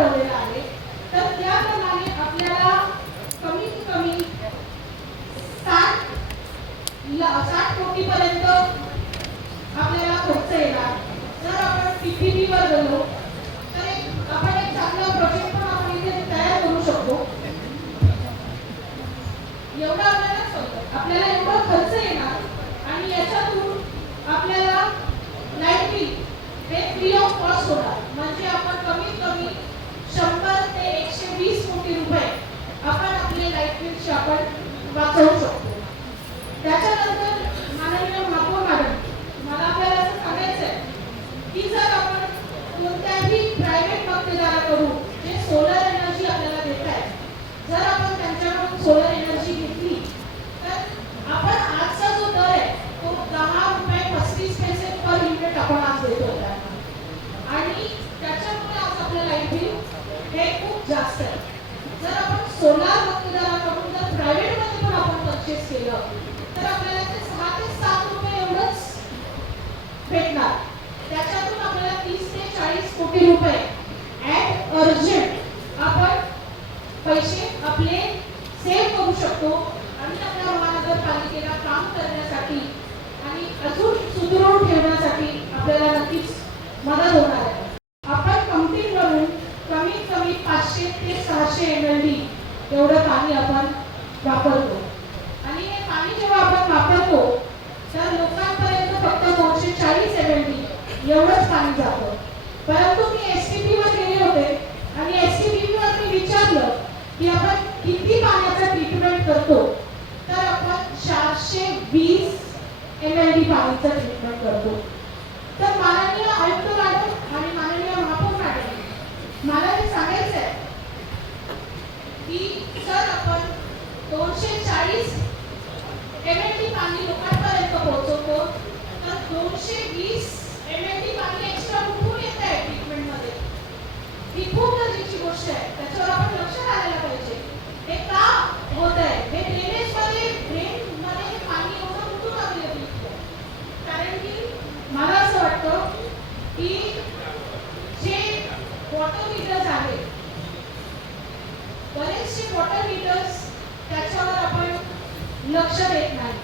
ठरवलेला आहे, तर त्याप्रमाणे आपल्याला कमीत कमी 60 कोटीपर्यंत आपल्याला खर्च येणार. जर आपण PPP वर गेलो तर आपण एक चांगला प्रोजेक्ट पण आपण इथे तयार करू शकतो. एवढा आपल्याला एवढा खर्च येणार आणि याच्यातून आपल्याला लाईट बिल हे फ्री ऑफ कॉस्ट होणार. म्हणजे आपण कमीत कमी 100 ते 120 कोटी रुपये आपण आपले लाईट बिलचे आपण वाचवू शकतो. त्याच्यानंतर माननीय महापौर मॅडम, मला आपल्याला असं सांगायचं आहे की जर आपण कोणत्याही प्रायव्हेट मक्तेदाराकडून जे सोलर एनर्जी आपल्याला देत आहे, जर आपण त्यांच्याकडून सोलर एनर्जी घेतली तर आपण आजचा जो दर आहे तो 10 रुपये 35 पैसे पर युनिट आपण आज देतो त्यांना आणि त्याच्यामुळे आज आपलं लाईट बिल हे खूप जास्त आहे. जर आपण सोलार मक्तेदाराकडून जर प्रायव्हेटमध्ये पण आपण परचेस केलं तर आपल्याला ते 6 ते 7 रुपये एवढंच भेटणार. त्याच्यातून आपल्याला 30 ते 40 कोटी रुपये ॲट अर्जंट आपण पैसे आपले सेव्ह करू शकतो आणि आपल्या महानगरपालिकेला काम करण्यासाठी आणि अजून सुदृढ ठेवण्यासाठी आपल्याला नक्कीच मदत होणार आहे. आपण कंपनी म्हणून कमीत कमी 500 ते 600 ml एवढं पाणी आपण वापरतो आणि हे पाणी जेव्हा आपण वापरतो तर लोकांपर्यंत फक्त 240 ml एवढंच पाणी जातं. परंतु मी STP वर गेले होते आणि STP वर मी विचारलं की आपण किती पाण्याचं ट्रीटमेंट करतो, तर आपण 420 ml पाण्याचं ट्रीटमेंट करतो. तर माननीय आयुक्त मॅडम आणि माननीय महापौर मॅडम, मला हे सांगायचं आहे की जर आपण 240 ml पाणी लोकांपर्यंत पोहोचवतो तर 220 ml पाणी एक्स्ट्रा कुठून येत आहे ट्रीटमेंटमध्ये, ही खूप गरजेची गोष्ट आहे. त्याच्यावर आपण लक्ष घालायला पाहिजे. हे का होत आहे, हे ड्रेनेजमध्ये हे पाणी एवढं कुठून अवेलेबल आहे? कारण की मला असं वाटतं की जे वॉटर मीटर्स आहेत, बरेचसे वॉटर मीटर्स त्याच्यावर आपण लक्ष देत नाही.